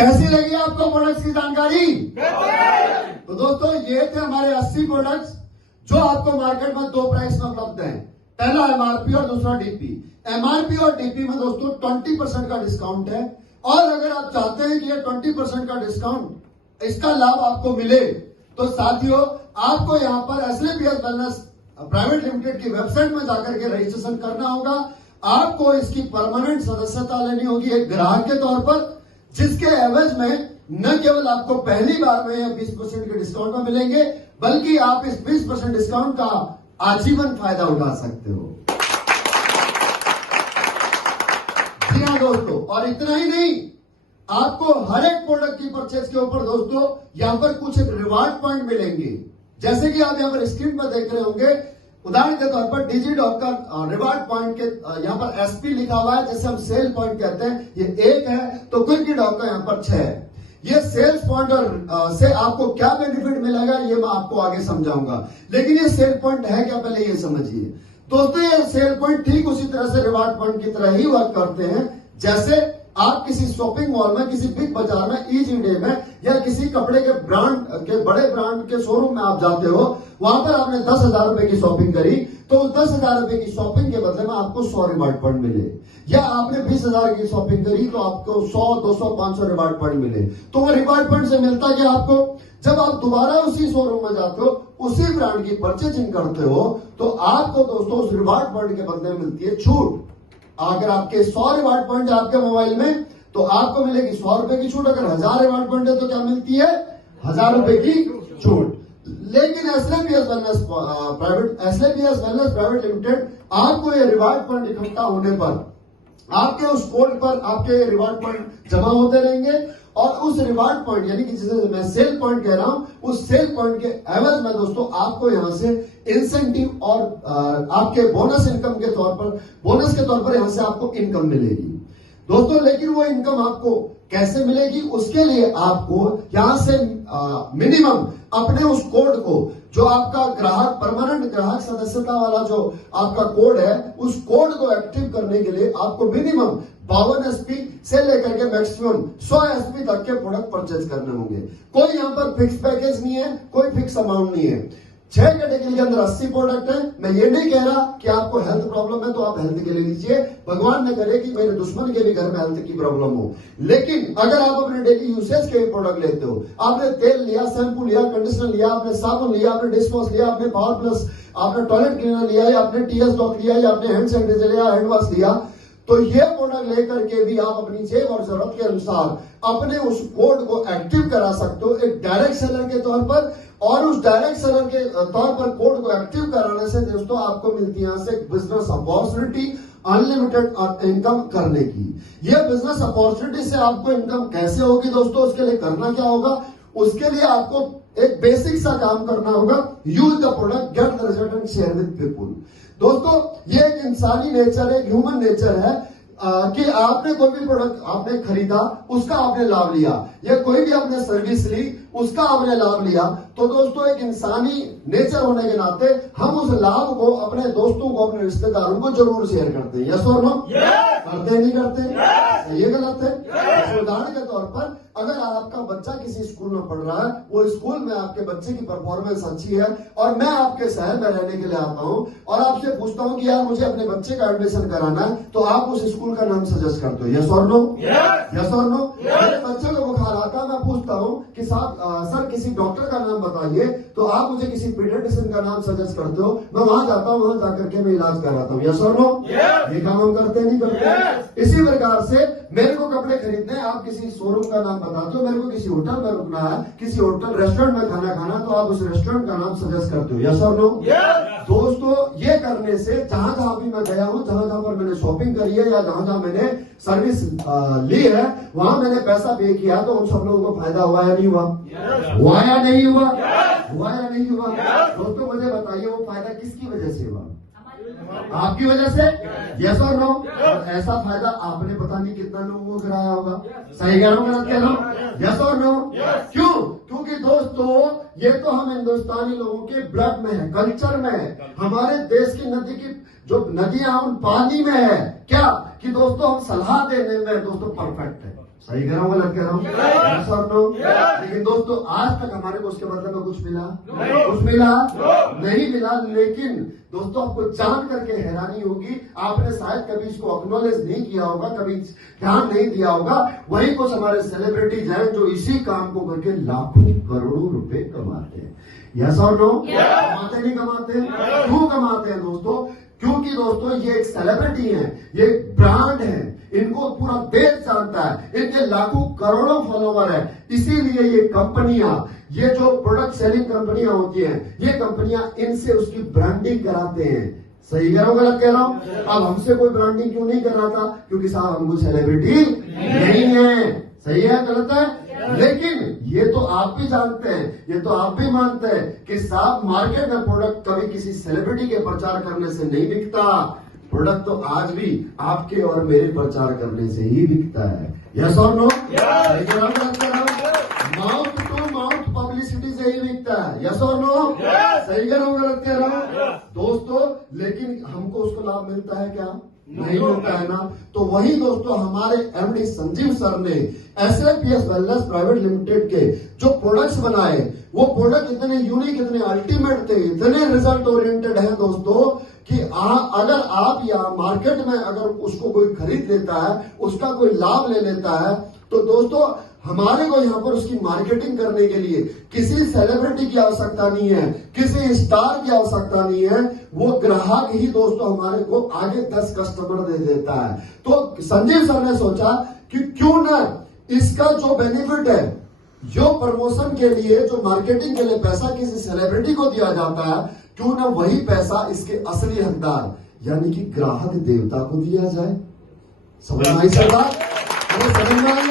कैसी लगी आपको प्रोडक्ट्स की जानकारी? तो दोस्तों ये थे हमारे 80 प्रोडक्ट्स जो आपको मार्केट में दो प्राइस में उपलब्ध हैं। पहला एमआरपी और दूसरा डीपी। एमआरपी और डीपी में दोस्तों 20% का डिस्काउंट है, और अगर आप चाहते हैं कि ये 20% का डिस्काउंट इसका लाभ आपको मिले तो साथियों आपको यहाँ पर एसलेपीएस वेलनेस प्राइवेट लिमिटेड की वेबसाइट में जाकर के रजिस्ट्रेशन करना होगा। आपको इसकी परमानेंट सदस्यता लेनी होगी एक ग्राहक के तौर पर, जिसके एवज में न केवल आपको पहली बार में 20% के डिस्काउंट में मिलेंगे, बल्कि आप इस 20% डिस्काउंट का आजीवन फायदा उठा सकते हो। जी हाँ दोस्तों, और इतना ही नहीं, आपको हर एक प्रोडक्ट की परचेज के ऊपर दोस्तों यहां पर कुछ रिवार्ड पॉइंट मिलेंगे। जैसे कि आप यहां पर स्क्रीन पर देख रहे होंगे, उदाहरण के तौर पर डिजिडॉक का रिवार्ड पॉइंट के यहाँ पर एसपी लिखा हुआ है, जैसे हम सेल पॉइंट कहते हैं, ये 1 है, तो क्विकिडॉक का यहाँ पर 6 है। ये सेल्स पॉइंट और से आपको क्या बेनिफिट मिलेगा ये मैं आपको आगे समझाऊंगा, लेकिन ये सेल पॉइंट है क्या पहले ये समझिए। दोस्तों ये सेल पॉइंट ठीक उसी तरह से रिवार्ड पॉइंट की तरह ही वर्क करते हैं। जैसे आप किसी शॉपिंग मॉल में, किसी बिग बाजार में, ईजी डे में, या किसी कपड़े के ब्रांड के बड़े ब्रांड के शोरूम में आप जाते हो, वहां पर आपने 10,000 रुपए की शॉपिंग करी, तो उस 10,000 रुपए की शॉपिंग के बदले में आपको 100 रिवार्ड पॉइंट मिले। या आपने 20,000 की शॉपिंग करी तो आपको 100, 200, 500 रिवार्ड पॉइंट मिले। तो वो रिवार्ड पॉइंट से मिलता क्या आपको? जब आप दोबारा उसी शोरूम में जाते हो, उसी ब्रांड की परचेजिंग करते हो, तो आपको दोस्तों उस रिवार्ड पॉइंट के बदले में मिलती है छूट। अगर आपके 100 रिवार्ड पॉइंट आपके मोबाइल में, तो आपको मिलेगी 100 रुपए की छूट। अगर 1000 रिवार्ड पॉइंट है तो क्या मिलती है? 1000 रुपए की छूट। लेकिन एसलेपीएस वेलनेस प्राइवेट लिमिटेड आपको ये रिवार्ड पॉइंट इकट्ठा होने पर आपके उस कोड पर आपके रिवार्ड पॉइंट जमा होते रहेंगे, और उस रिवार्ड पॉइंट यानी कि जिसे मैं सेल पॉइंट कह रहा हूं, उस सेल पॉइंट के एवज में दोस्तों आपको यहां से इंसेंटिव और आपके बोनस इनकम के तौर पर, बोनस के तौर पर यहां से आपको इनकम मिलेगी दोस्तों। लेकिन वो इनकम आपको कैसे मिलेगी? उसके लिए आपको यहां से मिनिमम अपने उस कोड को, जो आपका ग्राहक परमानेंट ग्राहक सदस्यता वाला जो आपका कोड है, उस कोड को एक्टिव करने के लिए आपको मिनिमम 52 एसपी से लेकर के मैक्सिमम 100 एसपी तक के प्रोडक्ट परचेज करने होंगे। कोई यहां पर फिक्स पैकेज नहीं है, कोई फिक्स अमाउंट नहीं है। 6 कैटेगरी के अंदर 80 प्रोडक्ट है। मैं ये नहीं कह रहा कि आपको हेल्थ प्रॉब्लम है तो आप हेल्थ के लिए लीजिए, भगवान न करे कि मेरे दुश्मन के भी घर में हेल्थ की प्रॉब्लम हो। लेकिन अगर आप अपने डेली यूसेज के प्रोडक्ट लेते हो, आपने तेल लिया, शैम्पू लिया, कंडीशनर लिया, आपने साबुन लिया, आपने डिश वॉश लिया, आपने पावर प्लस, आपने टॉयलेट क्लीनर लिया, या आपने टीएस डॉक लिया, या आपने हैंड सैनिटाइजर लिया, हैंड वॉश लिया, तो ये प्रोडक्ट लेकर के भी आप अपनी जेब और जरूरत के अनुसार अपने उस कोड को एक्टिव करा सकते हो एक डायरेक्ट सेलर के तौर पर। और उस डायरेक्ट सेलर के तौर पर कोड को एक्टिव कराने से दोस्तों आपको मिलती है यहां से बिजनेस अपॉर्चुनिटी, अनलिमिटेड इनकम करने की। यह बिजनेस अपॉर्चुनिटी से आपको इनकम कैसे होगी दोस्तों? उसके लिए करना क्या होगा? उसके लिए आपको एक बेसिक सा काम करना होगा, use the product, get the result and share with people. दोस्तों ये एक इंसानी नेचर है, ह्यूमन नेचर है कि आपने कोई भी प्रोडक्ट आपने खरीदा, उसका आपने लाभ लिया, या कोई भी आपने सर्विस ली, उसका आपने लाभ लिया, तो दोस्तों एक इंसानी नेचर होने के नाते हम उस लाभ को अपने दोस्तों को, अपने रिश्तेदारों को जरूर शेयर करते हैं। यस और नो? करते नहीं करते? ये गलत है। उदाहरण के तौर पर अगर आपका बच्चा किसी स्कूल में पढ़ रहा है, वो स्कूल में आपके बच्चे की परफॉर्मेंस अच्छी है, और मैं आपके शहर में रहने के लिए आता हूं और आपसे पूछता हूं कि यार मुझे अपने बच्चे का एडमिशन कराना है, तो आप उस स्कूल का नाम सजेस्ट करते हो। यस और नो? यस और नो? मेरे बच्चे को बुखार आता है, मैं पूछता हूं कि साहब सर किसी डॉक्टर का नाम बताइए, तो आप मुझे किसी पीडियाट्रिशियन का नाम सजेस्ट करते हो। मैं वहां जाता हूं, वहां जाकर के मैं इलाज कराता हूं। यस और नो? ये काम हम करते नहीं करते? इसी प्रकार से मेरे को कपड़े खरीदने हैं, आप किसी शोरूम का नाम बताते हो, मेरे को किसी होटल में रुकना है, किसी होटल रेस्टोरेंट में खाना खाना, तो आप उस रेस्टोरेंट का नाम सजेस्ट करते हो। यस और नो? दोस्तों ये करने से जहां जहां भी मैं गया हूं, जहां जहां पर मैंने शॉपिंग करी है, या जहां जहां मैंने सर्विस ली है, वहां मैंने पैसा पे किया, तो उन सब लोगों को फायदा हुआ या नहीं हुआ? हुआ या नहीं हुआ? हुआ या नहीं हुआ? दोस्तों मुझे बताइए वो फायदा किसकी वजह से हुआ? आपकी वजह से। यस और नो? और ऐसा फायदा आपने पता नहीं कितना लोगों को कराया होगा। सही कह रहा हूं, गलत कह रहा हूं? यस और नो? क्यों? क्योंकि दोस्तों ये तो हम हिंदुस्तानी लोगों के ब्लड में है, कल्चर में है। हमारे देश की नदी की जो नदियां उन पानी में है क्या कि दोस्तों हम सलाह देने में दोस्तों परफेक्ट है। सही कह रहा हूँ गलत कह रहा हूँ? Yes or no? लेकिन दोस्तों आज तक हमारे को उसके बदले में कुछ मिला? कुछ मिला? नहीं मिला। लेकिन दोस्तों आपको जान करके हैरानी होगी, आपने शायद कभी इसको एक्नॉलेज नहीं किया होगा, कभी ध्यान नहीं दिया होगा। वही कुछ हमारे सेलिब्रिटीज हैं जो इसी काम को करके लाखों करोड़ों रुपए कमाते हैं। यस और नो? कमाते नहीं कमाते? क्यों कमाते हैं दोस्तों? क्योंकि दोस्तों ये एक सेलिब्रिटी है, ये एक ब्रांड है, इनको पूरा देश जानता है, इनके लाखों करोड़ों फॉलोवर है। इसीलिए ये कंपनियां, ये जो प्रोडक्ट सेलिंग कंपनियां होती हैं, ये कंपनियां इनसे उसकी ब्रांडिंग कराते हैं। सही कह रहा हूं गलत कह रहा हूं? अब हमसे कोई ब्रांडिंग क्यों नहीं कर रहा था? क्योंकि साहब हम कोई सेलिब्रिटी नहीं है। सही है गलत है? लेकिन ये तो आप भी जानते हैं, ये तो आप भी मानते हैं कि साहब मार्केट में प्रोडक्ट कभी किसी सेलिब्रिटी के प्रचार करने से नहीं बिकता। प्रोडक्ट तो आज भी आपके और मेरे प्रचार करने से ही बिकता है। यस और no? Mouth to mouth publicity से ही बिकता है। यस और नो? सही कह रहा हूं गलत कह रहा हूं? दोस्तों लेकिन हमको उसको लाभ मिलता है क्या? नहीं होता है ना। तो वही दोस्तों हमारे एमडी संजीव सर ने SAPS वेलनेस प्राइवेट लिमिटेड के जो प्रोडक्ट्स बनाए, वो प्रोडक्ट इतने यूनिक, इतने अल्टीमेट थे, इतने रिजल्ट ओरिएंटेड है दोस्तों कि अगर आप या मार्केट में अगर उसको कोई खरीद लेता है, उसका कोई लाभ ले लेता है, तो दोस्तों हमारे को यहाँ पर उसकी मार्केटिंग करने के लिए किसी सेलिब्रिटी की आवश्यकता नहीं है, किसी स्टार की आवश्यकता नहीं है। वो ग्राहक ही दोस्तों हमारे को आगे 10 कस्टमर दे देता है। तो संजीव सर ने सोचा कि क्यों ना इसका जो बेनिफिट है, जो प्रमोशन के लिए, जो मार्केटिंग के लिए पैसा किसी सेलिब्रिटी को दिया जाता है, क्यों ना वही पैसा इसके असली हकदार यानी कि ग्राहक देवता को दिया जाए। समझ में आई सर बात? समझ में आई?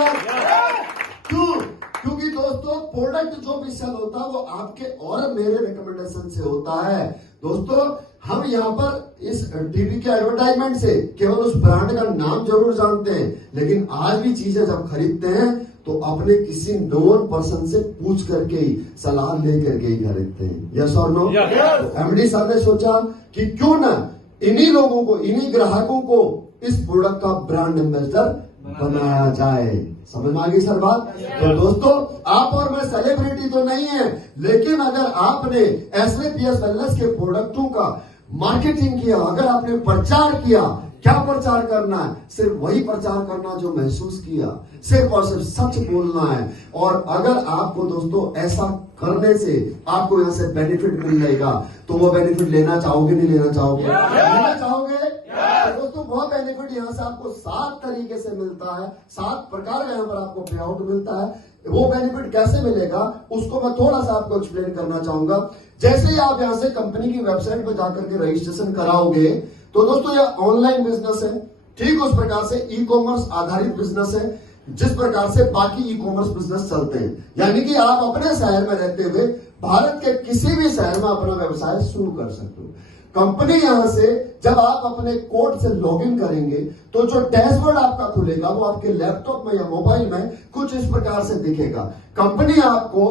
क्यों? क्योंकि दोस्तों प्रोडक्ट जो भी सेल होता है वो आपके और मेरे रिकमेंडेशन से होता है। दोस्तों हम यहाँ पर इस टीवी के एडवर्टाइजमेंट से केवल उस ब्रांड का नाम जरूर जानते हैं, लेकिन आज भी चीजें जब खरीदते हैं तो अपने किसी नोन पर्सन से पूछ करके ही, सलाह लेकर के ही खरीदते हैं। यस और नो? एमडी साहब ने सोचा कि क्यों ना इन्हीं लोगों को, इन्हीं ग्राहकों को इस प्रोडक्ट का ब्रांड एम्बेसडर बनाया जाए। समझ में आ गई सर बात? तो दोस्तों आप और मैं सेलिब्रिटी तो नहीं है, लेकिन अगर आपने SAPS वेलनेस के प्रोडक्टों का मार्केटिंग किया, अगर आपने प्रचार किया, क्या प्रचार करना है? सिर्फ वही प्रचार करना जो महसूस किया, सिर्फ और सिर्फ सच बोलना है। और अगर आपको दोस्तों ऐसा करने से आपको यहाँ से बेनिफिट मिल जाएगा, तो वो बेनिफिट लेना चाहोगे नहीं लेना चाहोगे? लेना चाहोगे? तो दोस्तों वो बेनिफिट यहाँ से आपको 7 तरीके से मिलता है, 7 प्रकार का यहाँ पर आपको पे आउट मिलता है। वो बेनिफिट कैसे मिलेगा उसको मैं थोड़ा सा आपको एक्सप्लेन करना चाहूंगा। जैसे ही आप यहाँ से कंपनी की वेबसाइट पर जाकर के रजिस्ट्रेशन कराओगे, तो दोस्तों यह ऑनलाइन बिजनेस है, ठीक उस प्रकार से ई कॉमर्स आधारित बिजनेस है जिस प्रकार से बाकी ई कॉमर्स बिजनेस चलते हैं। यानी कि आप अपने शहर में रहते हुए भारत के किसी भी शहर में अपना व्यवसाय शुरू कर सकते हो। कंपनी यहां से जब आप अपने कोड से लॉगिन करेंगे तो जो डैशबोर्ड आपका खुलेगा वो आपके लैपटॉप में या मोबाइल में कुछ इस प्रकार से दिखेगा। कंपनी आपको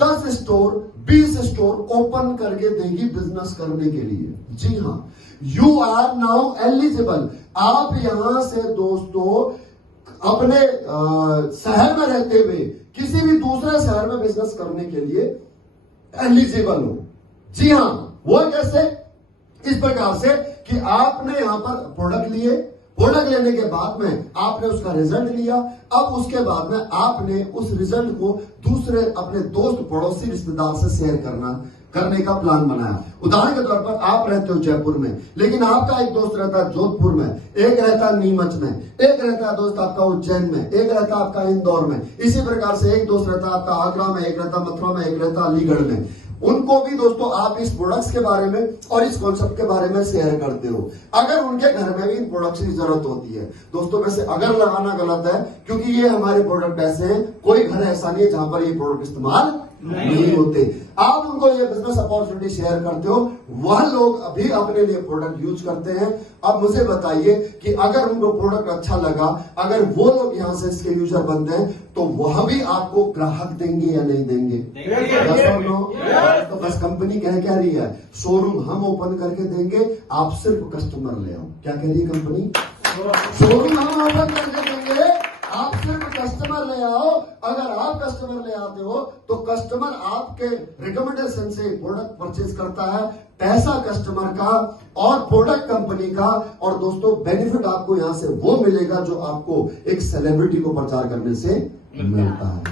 10 स्टोर 20 स्टोर ओपन करके देगी बिजनेस करने के लिए। जी हाँ, यू आर नाउ एलिजिबल। आप यहां से दोस्तों अपने शहर में रहते हुए किसी भी दूसरे शहर में बिजनेस करने के लिए एलिजिबल हो। जी हाँ, वो कैसे? इस प्रकार से कि आपने यहां पर प्रोडक्ट लिए, प्रोडक्ट लेने के बाद में आपने उसका रिजल्ट लिया, अब उसके बाद में आपने उस रिजल्ट को दूसरे अपने दोस्त पड़ोसी रिश्तेदार से शेयर करने का प्लान बनाया। उदाहरण के तौर पर आप रहते हो जयपुर में, लेकिन आपका एक दोस्त रहता है जोधपुर में, एक रहता है नीमच में, एक रहता है दोस्त आपका उज्जैन में, एक रहता है आपका इंदौर में, इसी प्रकार से एक दोस्त रहता है आपका आगरा में, एक रहता मथुरा में, एक रहता अलीगढ़ में। उनको भी दोस्तों आप इस प्रोडक्ट्स के बारे में और इस कॉन्सेप्ट के बारे में शेयर करते हो। अगर उनके घर में भी इन प्रोडक्ट्स की जरूरत होती है, दोस्तों वैसे अगर लगाना गलत है, क्योंकि ये हमारे प्रोडक्ट ऐसे हैं, कोई घर ऐसा नहीं है जहां पर ये प्रोडक्ट इस्तेमाल नहीं होते। आप उनको ये बिजनेस अपॉर्चुनिटी शेयर करते हो, वह लोग अभी अपने लिए प्रोडक्ट यूज करते हैं। अब मुझे बताइए कि अगर उनको प्रोडक्ट अच्छा लगा, अगर वो लोग यहां से इसके यूजर बनते हैं, तो वह भी आपको ग्राहक देंगे या नहीं देंगे? तो बस कंपनी कह क्या रही है, शोरूम हम ओपन करके देंगे, आप सिर्फ कस्टमर ले आओ। क्या कह रही है कंपनी? शोरूम हम ओपन करके देंगे, आप सिर्फ कस्टमर ले आओ। अगर आप कस्टमर ले आते हो तो कस्टमर आपके रिकमेंडेशन से प्रोडक्ट परचेज करता है। पैसा कस्टमर का और प्रोडक्ट कंपनी का, और दोस्तों बेनिफिट आपको यहां से वो मिलेगा जो आपको एक सेलिब्रिटी को प्रचार करने से मिलता है।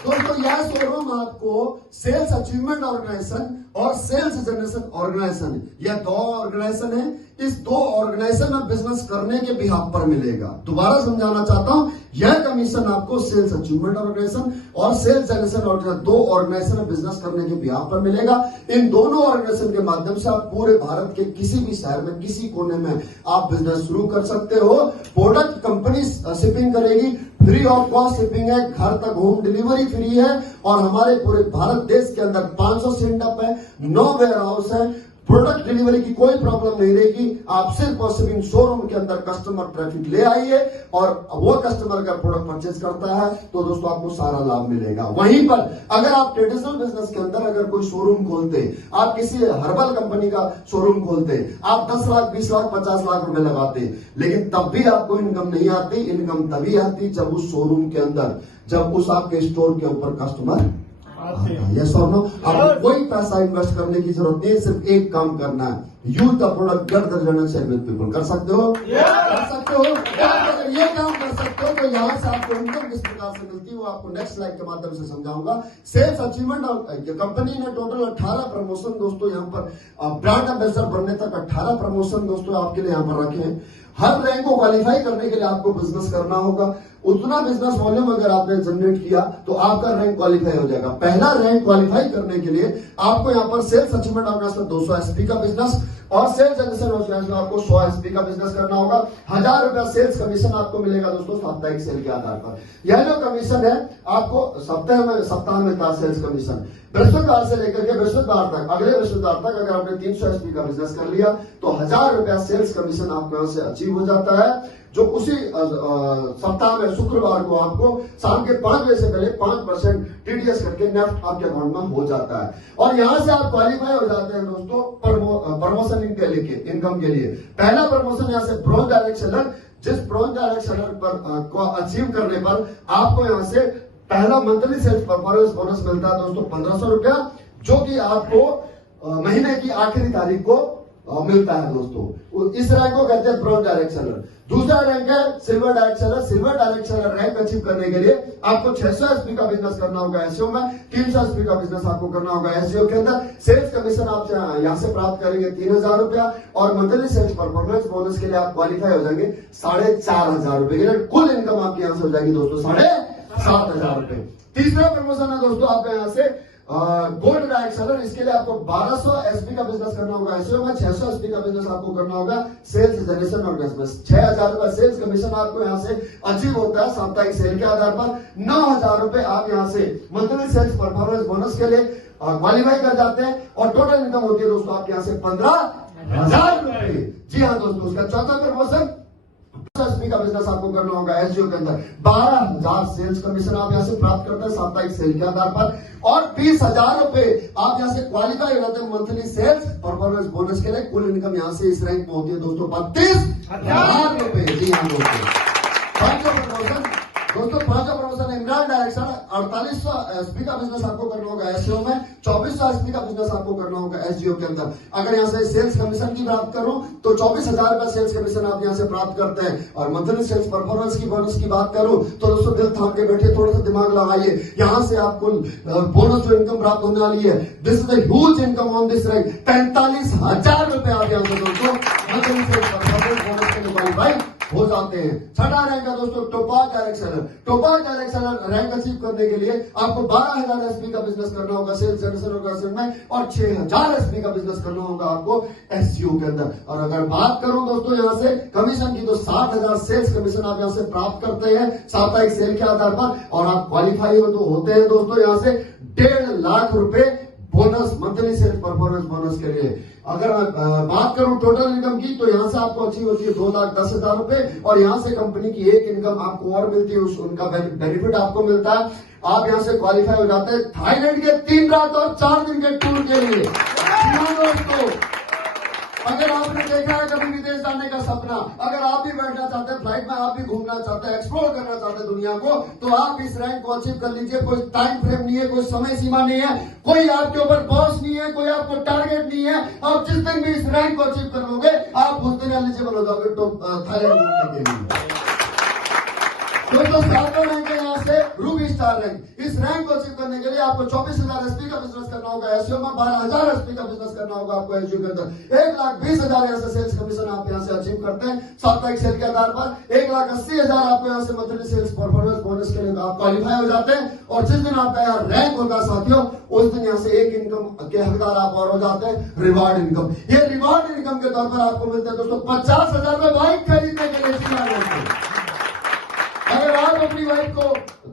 दोस्तों यह शोरूम आपको सेल्स अचीवमेंट ऑर्गेनाइजेशन और सेल्स जनरेशन ऑर्गेनाइजेशन, यह दो ऑर्गेनाइजेशन है। इस दो ऑर्गेनाइजेशन में बिजनेस करने के बिहाफ पर मिलेगा। दोबारा समझाना चाहता हूं, यह कमीशन आपको सेल्स अचीवमेंट ऑर्गेनाइजेशन और सेल्स जनरेशन ऑर्गेनाइजेशन, दो ऑर्गेनाइजेशन में बिजनेस करने के बिहाफ पर मिलेगा। इन दोनों ऑर्गेनाइजेशन के माध्यम से आप पूरे भारत के किसी भी शहर में, किसी कोने में आप बिजनेस शुरू कर सकते हो। प्रोडक्ट कंपनी शिपिंग करेगी, फ्री ऑफ कॉस्ट शिपिंग है, घर तक होम डिलीवरी फ्री है, और हमारे पूरे भारत देश के अंदर 500 सेंटअप है, 9 वेयर हाउस है। प्रोडक्ट डिलीवरी की कोई प्रॉब्लम नहीं रहेगी। आप सिर्फ और सिर्फ शोरूम के अंदर कस्टमर ट्रैफिक ले आइए और वो कस्टमर का प्रोडक्ट परचेज करता है तो दोस्तों आपको सारा लाभ मिलेगा। वहीं पर अगर आप ट्रेडिशनल बिजनेस के अंदर अगर कोई शोरूम खोलते, आप किसी हर्बल कंपनी का शोरूम खोलते, आप 10 लाख 20 लाख 50 लाख रुपए लगाते, लेकिन तब भी आपको इनकम नहीं आती। इनकम तभी आती जब उस शोरूम के अंदर, जब उस आपके स्टोर के ऊपर कस्टमर यस और नो। आपको कोई पैसा इन्वेस्ट करने की जरूरत नहीं है, सिर्फ एक काम करना है, use the product, get the result, share with people. कर सकते हो? कर सकते हो? अगर ये काम कर सकते हो तो यहां से आपको इनकम किस प्रकार से मिलती है वो आपको नेक्स्ट स्लाइड के माध्यम से समझाऊंगा। सेल्स अचीवमेंट और कंपनी ने टोटल 18 प्रमोशन दोस्तों यहाँ पर ब्रांड एम्बेसडर बनने तक 18 प्रमोशन दोस्तों आपके लिए यहाँ पर रखे हैं। हर रैंक को क्वालिफाई करने के लिए आपको बिजनेस करना होगा। उतना बिजनेस वॉल्यूम अगर आपने जनरेट किया तो आपका रैंक क्वालिफाई हो जाएगा। पहला रैंक क्वालिफाई करने के लिए आपको यहाँ पर सेल्स अचीवमेंट ऑर्गेनाइजेशन 200 एसपी का बिजनेस और सेल्स जनरेशन ऑर्गेनाइजेशन आपको 100 एसपी का बिजनेस करना होगा। 1000 रुपया सेल्स कमीशन आपको मिलेगा दोस्तों साप्ताहिक सेल के आधार पर। यह जो कमीशन है आपको सप्ताह में मिलता है सेल्स कमीशन। बृहस्पतिवार से लेकर के बृहस्पतिवार तक, अगले बृहस्पतिवार तक अगर आपने 300 एसपी का बिजनेस कर लिया तो 1000 रुपया सेल्स कमीशन आपको यहां से अचीव हो जाता है, जो उसी सप्ताह में शुक्रवार को आपको शाम के 5 बजे से पहले 5% टीडीएस करके नेफ्ट आपके अकाउंट में हो जाता है। और यहां से आप क्वालिफाई हो जाते हैं दोस्तों प्रमोशन इनकम के लिए। पहला प्रमोशन यहां से ब्रॉन्ज डायरेक्ट सेलर, जिस ब्रॉन्ज डायरेक्ट सेलर पर को अचीव करने पर आपको यहां से पहला मंथली सेल्स परफॉर्मेंस बोनस मिलता है दोस्तों 1500 रुपया, जो कि आपको महीने की आखिरी तारीख को मिलता है दोस्तों। इस रैंक को कहते हैं ब्रॉन्ज डायरेक्ट सेलर। दूसरा रैंक है silver direct seller. Silver direct seller rank achieve करने के लिए आपको 600 एसपी का बिजनेस करना होगा एसईओ में, 300 एसपी का बिजनेस आपको करना होगा एसईओ के अंदर। सेल्स कमीशन आप यहां से प्राप्त करेंगे 3000 रुपया, और मंथली सेल्स परफॉर्मेंस बोनस के लिए आप क्वालिफाई हो जाएंगे 4500 रुपए। कुल इनकम आपकी यहां से हो जाएगी दोस्तों 7500 रुपए। तीसरा प्रमोशन है दोस्तों आपका यहां से गोल्ड डायरेक्ट सेलर। इसके लिए आपको 1200 एसपी का बिजनेस करना होगा एसईओ में, 600 एसपी का बिजनेस आपको करना होगा सेल्स जनरेशन ऑर्गेनाइजेशन। 6000 रुपए सेल्स कमीशन आपको यहां से अचीव होता है साप्ताहिक सेल के आधार पर। 9000 रुपए आप यहां से मंथली सेल्स परफॉर्मेंस बोनस के लिए क्वालिफाई कर जाते हैं, और टोटल इनकम होती है दोस्तों आपके यहां से 15000 रुपए। जी हाँ दोस्तों, उसका चौथा प्रमोशन एसपी का बिजनेस आपको करना होगा एसजीओ के अंदर। 12000 सेल्स कमीशन आप यहां से प्राप्त करते हैं साप्ताहिक सेल के आधार पर, और 20000 रुपए आप यहां से क्वालिफाई हो जाते हैं मंथली सेल्स परफॉर्मेंस बोनस के लिए। कुल इनकम यहां से इस रैंक में होती है दोस्तों 32000 रुपए। जी हाँ दोस्तों, पांचवा प्रमोशन इमरान डायरेक्शन 4800 एसपी का बिजनेस आपको करना होगा एसईओ में, 2400 एसपी का बिजनेस आपको करना होगा एसजीओ के अंदर। अगर यहां से सेल्स कमीशन की बात करूं तो 24000 रुपया सेल्स कमीशन आप यहां से प्राप्त करते हैं, और मंथली सेल्स परफॉर्मेंस की बोनस की बात करूं तो दोस्तों दिल थाम के बैठे, थोड़ा सा दिमाग लगाइए। यहां से आपको बोनस जो इनकम प्राप्त होने वाली है, this is huge income on this rank. 45000 रुपए आप यहां से दोस्तों मंथली सेल्स परफॉर्मेंस बोनस के लिए क्वालिफाई हो जाते हैं। छठा रैंक है दोस्तों topaz direct seller. Topaz direct seller rank achieve करने के लिए आपको 12000 एसपी का बिजनेस करना होगा सेल्स जनरेशन ऑर्गेनाइजेशन में, और 6000 एसपी का बिजनेस करना होगा आपको एसजीओ के अंदर। और अगर बात करूं दोस्तों यहां से कमीशन की तो 7000 सेल्स कमीशन आप यहां से प्राप्त करते हैं साप्ताहिक सेल के आधार पर, और आप क्वालिफाई होते हैं दोस्तों यहां से 1.5 लाख रुपए bonus monthly sales performance bonus के लिए। अगर बात करूं टोटल इनकम की तो यहां से आपको अचीव होती है 2,10,000 रुपए, और यहां से कंपनी की एक इनकम आपको और मिलती है, उनका बेनिफिट आपको मिलता है। आप यहां से क्वालिफाई हो जाते हैं थाईलैंड के 3 रात और 4 दिन के टूर के लिए। दोस्तों अगर आपने देखा है कभी विदेश जाने का सपना, अगर आप भी बैठना चाहते हैं फ्लाइट में, आप भी घूमना चाहते हैं, एक्सप्लोर करना चाहते हैं दुनिया को, तो आप इस रैंक को अचीव कर लीजिए। कोई टाइम फ्रेम नहीं है, कोई समय सीमा नहीं है, कोई आपके ऊपर बॉस नहीं है, कोई आपको टारगेट नहीं है। आप जिस दिन भी इस रैंक को अचीव कर लोगे, आप उस दिन एलिजिबल हो जाओगे तो थाईलैंड घूमने के लिए। दोस्तों सातवां रैंक है यहाँ से रूबी स्टार रैंक। इस रैंक को अचीव करने के लिए आपको 24,000 एसपी का बिजनेस करना होगा एसईओ में, 12,000 एसपी का बिजनेस करना होगा आपको एसईओ के अंदर, 1,20,000 यहाँ से सेल्स कमीशन आप यहाँ से अचीव करते हैं साप्ताहिक सेल के आधार पर, 1,80,000 आपको यहाँ से मंथली सेल्स परफॉर्मेंस बोनस के लिए आप क्वालिफाई हो जाते हैं। और जिस दिन आपका यहाँ रैंक होगा साथियों, उस दिन यहाँ से एक इनकम के हकदार आप और हो जाते हैं, रिवार्ड इनकम। ये रिवार्ड इनकम के तौर पर आपको मिलता है दोस्तों 50,000 में बाइक खरीदने के लिए। अगर आप अपनी वाइफ को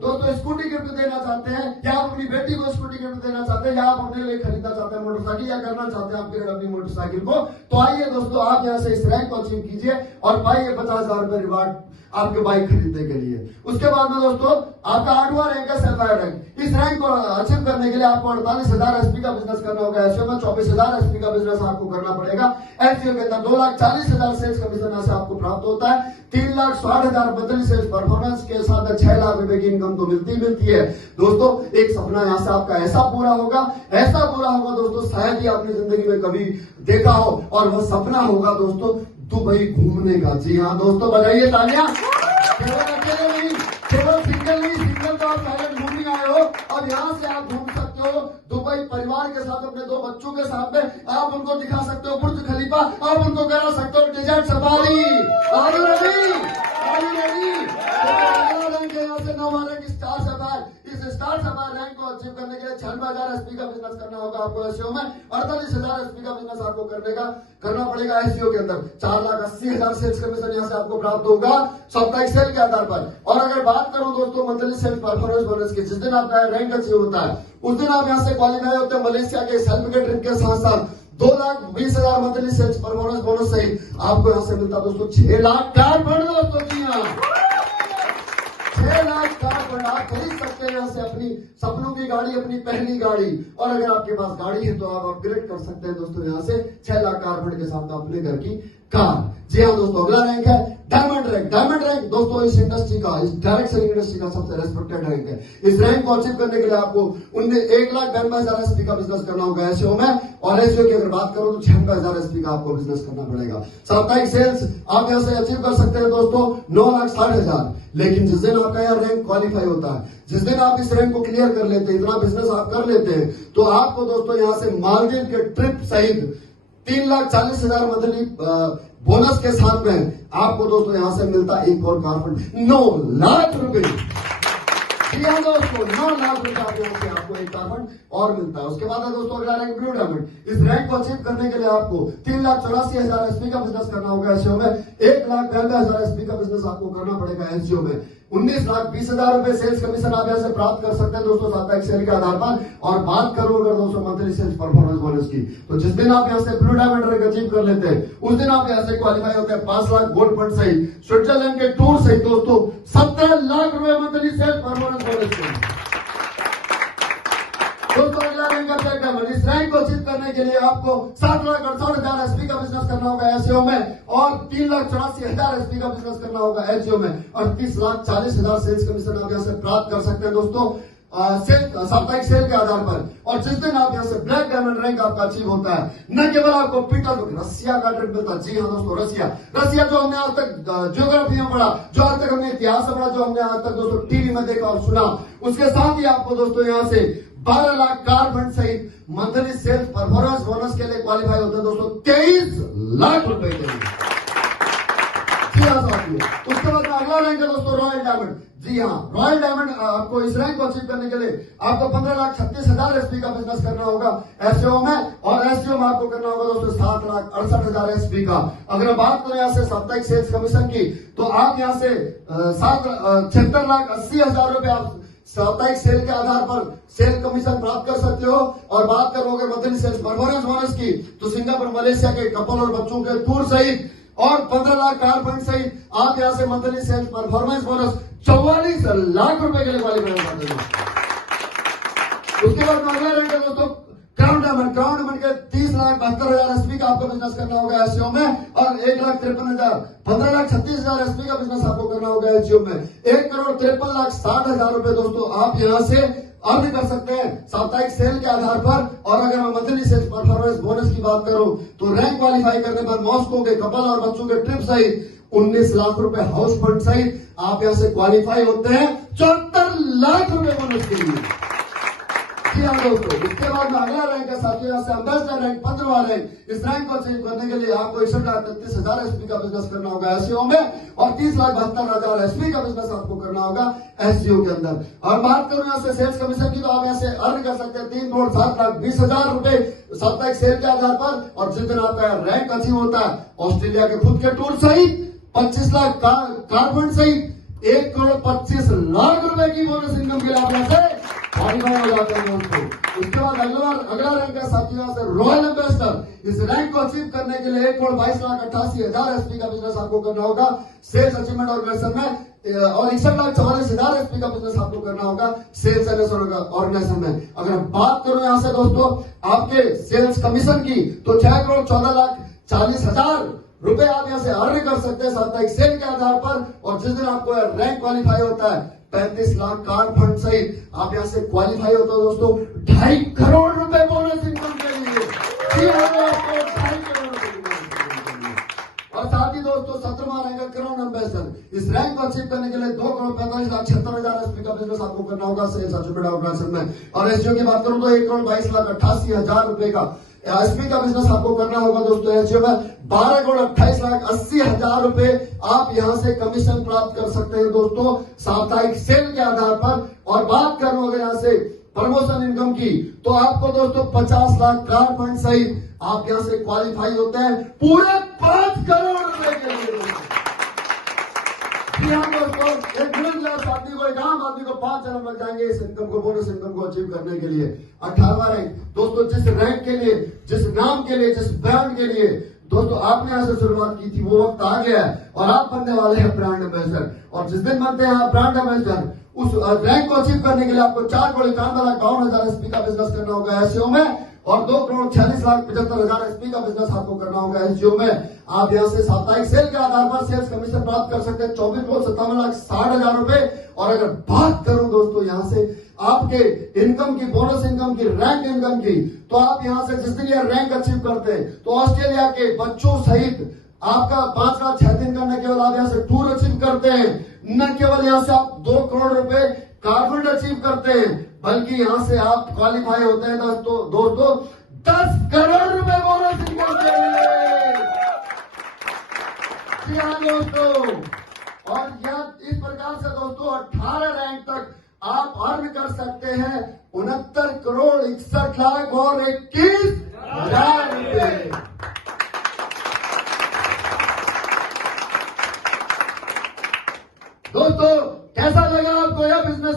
दोस्तों स्कूटी गिफ्ट देना चाहते हैं, या आप अपनी बेटी को स्कूटी गिफ्ट देना चाहते हैं, या आप अपने लिए खरीदना चाहते हैं मोटरसाइकिल, या करना चाहते हैं आपके अपनी मोटरसाइकिल को, तो आइए दोस्तों आप यहाँ से इस रैंक को अचीव कीजिए और पाइए 50,000 रुपए रिवार्ड आपके बाइक खरीदने के लिए। उसके बाद में दोस्तों आपका 8वां रैंक है सल्फायर रैंक। इस रैंक को अचीव करने के लिए आपको 48,000 एसपी का बिजनेस करना होगा एसईओ में, 24,000 एसपी का बिजनेस आपको करना पड़ेगा एसईओ के अंदर, 2,40,000 सेल्स कमीशन से आपको प्राप्त होता है, 3,60,000 मंथली सेल्स परफॉर्मेंस के साथ 6 लाख रुपए की इनकम तो मिलती है। दोस्तों एक सपना यहाँ से आपका ऐसा पूरा होगा दोस्तों, शायद ही आपने जिंदगी में कभी देखा हो, और वह सपना होगा दोस्तों दुबई घूमने का। जी हाँ दोस्तों, बजाइए तालियां। केवल अकेले नहीं, केवल सिंगल तो आप थाईलैंड घूमने आए हो, और यहाँ से आप घूम सकते हो दुबई परिवार के साथ, अपने 2 बच्चों के साथ में। आप उनको दिखा सकते हो बुर्ज खलीफा, आप उनको करा सकते हो desert safari. Are you ready? यहाँ से 9वां रैंक स्टार सफार। इस स्टार सफार रैंक को अचीव करने के लिए 96,000 एसपी का बिजनेस करना होगा आपको एसईओ में, 48,000 एसपी का बिजनेस आपको करना पड़ेगा एसईओ के अंदर, 4,80,000 सेल्स कमीशन यहाँ से आपको प्राप्त होगा साप्ताहिक सेल के आधार पर। और अगर बात करूं दोस्तों मंथली सेल परफॉर्मेंस बोनस की, जिस दिन आपका रैंक अचीव होता है उस दिन आप यहाँ से क्वालिफाई होते हैं मलेशिया के हेल्प के ट्रिप के साथ साथ 2,20,000 मंथली सेल्स परफॉर्मेंस बोनस सहित आपको यहाँ से मिलता दोस्तों 6 लाख कार बढ़ दोस्तों। जी हाँ, 6 लाख कार आप खरीद सकते हैं यहाँ से अपनी सपनों की गाड़ी, अपनी पहली गाड़ी। और अगर आपके पास गाड़ी है तो आप अपग्रेड कर सकते हैं दोस्तों यहाँ से 6 लाख कार फंड के साथ अपने घर की कार। जी हाँ दोस्तों, अगला रैंक है डायमंड रैंक। डायमंड रैंक दोस्तों इस इंडस्ट्री का, इस डायरेक्ट सेलिंग इंडस्ट्री का सबसे रेस्पेक्टेड रैंक है। इस रैंक को अचीव करने के लिए आपको 1,92,000 एसपी का बिजनेस करना होगा एसईओ में, और एसईओ की अगर बात करो तो 96,000 एसपी का आपको बिजनेस करना पड़ेगा। साप्ताहिक सेल्स आप यहाँ से अचीव कर सकते हैं दोस्तों 9,60,000। लेकिन जिस दिन आपका यहाँ रैंक क्वालिफाई होता है, जिस दिन आप इस रैंक को क्लियर कर लेते हैं, इतना बिजनेस आप कर लेते हैं, तो आपको दोस्तों यहाँ से मालदीव के ट्रिप सहित 3,40,000 मंथली बोनस के साथ में आपको दोस्तों यहाँ से मिलता है एक और कार फंड 9 लाख रुपए। दोस्तों 9 लाख रुपए आपको एक कार फंड और मिलता है। उसके बाद है दोस्तों अगला रैंक ब्लू डायमंड। इस रैंक को अचीव करने के लिए आपको 3,84,000 एसपी का बिजनेस करना होगा एसईओ में, 1,92,000 एसपी का बिजनेस आपको करना पड़ेगा एसईओ में, 19,20,000 रुपए सेल्स कमीशन आप यहाँ से प्राप्त कर सकते हैं दोस्तों साप्ताहिक सेल के आधार पर। और बात करूं अगर दोस्तों मंथली सेल्स परफॉर्मेंस बोनस की, तो जिस दिन आप यहाँ से ब्लू डायमंड रैंक अचीव कर लेते हैं उस दिन आप यहाँ से क्वालिफाई होते हैं 5 लाख गोल्ड फंड सहित, स्विट्जरलैंड के टूर सहित दोस्तों 17 लाख रुपए मंथली सेल्स परफॉर्मेंस बोनस के। दोस्तों अगला रैंक है ब्लैक डायमंड। इस रैंक को अचीव करने के लिए आपको 7,68,000 एसपी का बिजनेस करना होगा एसईओ में, और 3,84,000 एसपी का बिजनेस करना होगा एसईओ में, 38,40,000 सेल्स कमीशन आप यहाँ से प्राप्त कर सकते हैं दोस्तों साप्ताहिक सेल के आधार पर। और जिस दिन आप यहाँ से ब्लैक डायमंड रैंक आपका अचीव होता है, न केवल आपको पीटरबर्ग रसिया का ट्रिप मिलता है। जी हाँ दोस्तों, रसिया जो हमने आज तक ज्योग्राफी में पढ़ा, जो आज तक हमने इतिहास में पढ़ा, जो हमने आज तक दोस्तों टीवी में देखा और सुना, उसके साथ ही आपको दोस्तों यहाँ से 12 लाख कार फंड सहित मंथली सेल्स परफॉर्मेंस बोनस के लिए क्वालिफाई होते हैं दोस्तों 23 लाख रुपए के लिए। उसके बाद अगला रैंक है दोस्तों रॉयल डायमंड। जी हाँ, रॉयल डायमंड आपको इस रैंक को अचीव करने के लिए आपको 15,36,000 एसपी का बिजनेस करना होगा एसईओ में, और एसईओ में आपको करना होगा दोस्तों 7,68,000 एसपी का। अगर बात करें यहाँ से साप्ताहिक सेल्स कमीशन की, तो आप यहाँ से 76,80,000 रुपए आप साप्ताहिक सेल के आधार पर सेल कमीशन प्राप्त कर सकते हो। और बात करोगे मंथली सेल्स परफॉर्मेंस बोनस की, तो सिंगापुर मलेशिया के कपल और बच्चों के टूर सहित और 15 लाख कार फंड सहित आप यहाँ से monthly sales performance bonus 44 lakh रुपए के लिए क्वालिफाई करते हैं। उसके बाद अगला रैंक है दोस्तों क्राउन डायमंड। क्राउन डायमंड के 30,72,000 एसपी का का आपको बिजनेस करना होगा एसईओ में, और 1,53,000 15,36,000 एसपी का बिजनेस आपको करना होगा एसईओ में। 1,53,60,000 रुपए दोस्तों आप यहां से अर्न कर सकते हैं साप्ताहिक सेल के आधार पर। और अगर मैं मंथली सेल्स परफॉर्मेंस बोनस की बात करूं तो रैंक क्वालिफाई करने पर मॉस्को के कपल और बच्चों के ट्रिप सहित 19 लाख रुपए हाउस फंड सहित आप यहां से क्वालिफाई होते हैं 74 लाख रुपए बोनस के लिए। जी हाँ दोस्तों, इसके बाद में अगला रैंक है साथियों, यहाँ से एम्बेसडर रैंक 15वां रैंक। इस रैंक को अचीव करने के लिए आपको 61,33,000 एसपी का बिजनेस करना होगा एसईओ में, और 30,72,000 एसपी का बिजनेस आपको करना होगा एसईओ के अंदर। और बात करूं यहाँ से सेल्स कमीशन की, तो आप यहाँ से अर्न कर सकते हैं 3,07,20,000 रुपए साप्ताहिक सेल के आधार पर। और जिस दिन आपका रैंक अचीव होता है, ऑस्ट्रेलिया के खुद के टूर सहित 25 लाख कार फंड सहित 1,25,00,000 रुपए की बोनस इनकम के लिए आप यहाँ से क्वालिफाई हो जाते हैं दोस्तों। उसके बाद अगला रैंक है साथियों यहाँ से रॉयल एम्बेसडर। इस रैंक को अचीव करने के लिए 1,22,88,000 एसपी का बिजनेस आपको करना होगा सेल्स अचीवमेंट ऑर्गेनाइजेशन में, और 61,44,000 एसपी का बिजनेस आपको करना होगा सेल्स ऑर्गेनाइजेशन में। अगर बात करूं यहाँ से दोस्तों आपके सेल्स कमीशन की, तो 6,14,40,000 रुपए आप यहाँ से अर्न कर सकते हैं साप्ताहिक सेल के आधार पर। और जिस दिन आपको रैंक क्वालिफाई होता है 35 लाख कार फंड सहित आप यहाँ से क्वालिफाई होते हो दोस्तों 2.5 करोड़ रुपए बोनस इनकम के लिए। 2.5 करोड़ रुपए और साथ ही दोस्तों 17वां रैंक है क्राउन एम्बेसडर। इस रैंक को अचीव करने के लिए 2,45,76,000 एसपी का बिजनेस आपको करना होगा सेल्स अचीवमेंट ऑर्गेनाइजेशन में। और एसईओ की बात करूं तो 1,22,88,000 रुपए का एसपी का बिजनेस आपको करना होगा दोस्तों एसईओ में। 12,28,80,000 रुपए आप यहां से कमीशन प्राप्त कर सकते हैं दोस्तों साप्ताहिक सेल के आधार पर। और बात करूं अगर यहां से प्रमोशन इनकम की, तो आपको दोस्तों 50 लाख कार फंड सहित आप यहां से क्वालिफाई होते हैं पूरे 5 करोड़ रुपए के लिए। जी हाँ दोस्तों, एक मिडिल क्लास आदमी को, एक आम आदमी को 5 जन्म लग जाएंगे इस इनकम को, बोनस इनकम को अचीव करने के लिए। 18वां रैंक दोस्तों, जिस रैंक के लिए, जिस नाम के लिए, जिस ब्रांड के लिए दोस्तों आपने यहां से शुरुआत की थी, वो वक्त आ गया है और आप बनने वाले हैं ब्रांड एम्बेसडर। और जिस दिन बनते हैं आप ब्रांड एम्बेसडर, उस रैंक को अचीव करने के लिए आपको 4,91,52,000 एसपी का बिजनेस करना होगा एसईओ में, और 2,46,75,000 एसपी का बिजनेस आपको करना होगा एसईओ में। आप यहां से साप्ताहिक सेल के आधार पर सेल्स कमीशन प्राप्त कर सकते हैं 24,57,60,000 रुपए। और अगर बात करूं दोस्तों यहां से आपके इनकम की, बोनस इनकम की, रैंक इनकम की, तो आप यहां से जिस दिन यह रैंक अचीव करते हैं तो ऑस्ट्रेलिया के बच्चों सहित आपका 5 लाख 6 दिन का न केवल आप यहां से टूर अचीव करते हैं, न केवल यहां से आप 2 करोड़ रुपए कार्बन अचीव करते हैं, बल्कि यहां से आप क्वालिफाई होते हैं दोस्तों 10 करोड़ रुपए बोनस इनकम के लिए। जी हाँ दोस्तों, और यह इस प्रकार से दोस्तों 18 रैंक तक आप अर्न कर सकते हैं 69,61,21,000 रुपए। दोस्तों कैसा लगा आपको यह बिजनेस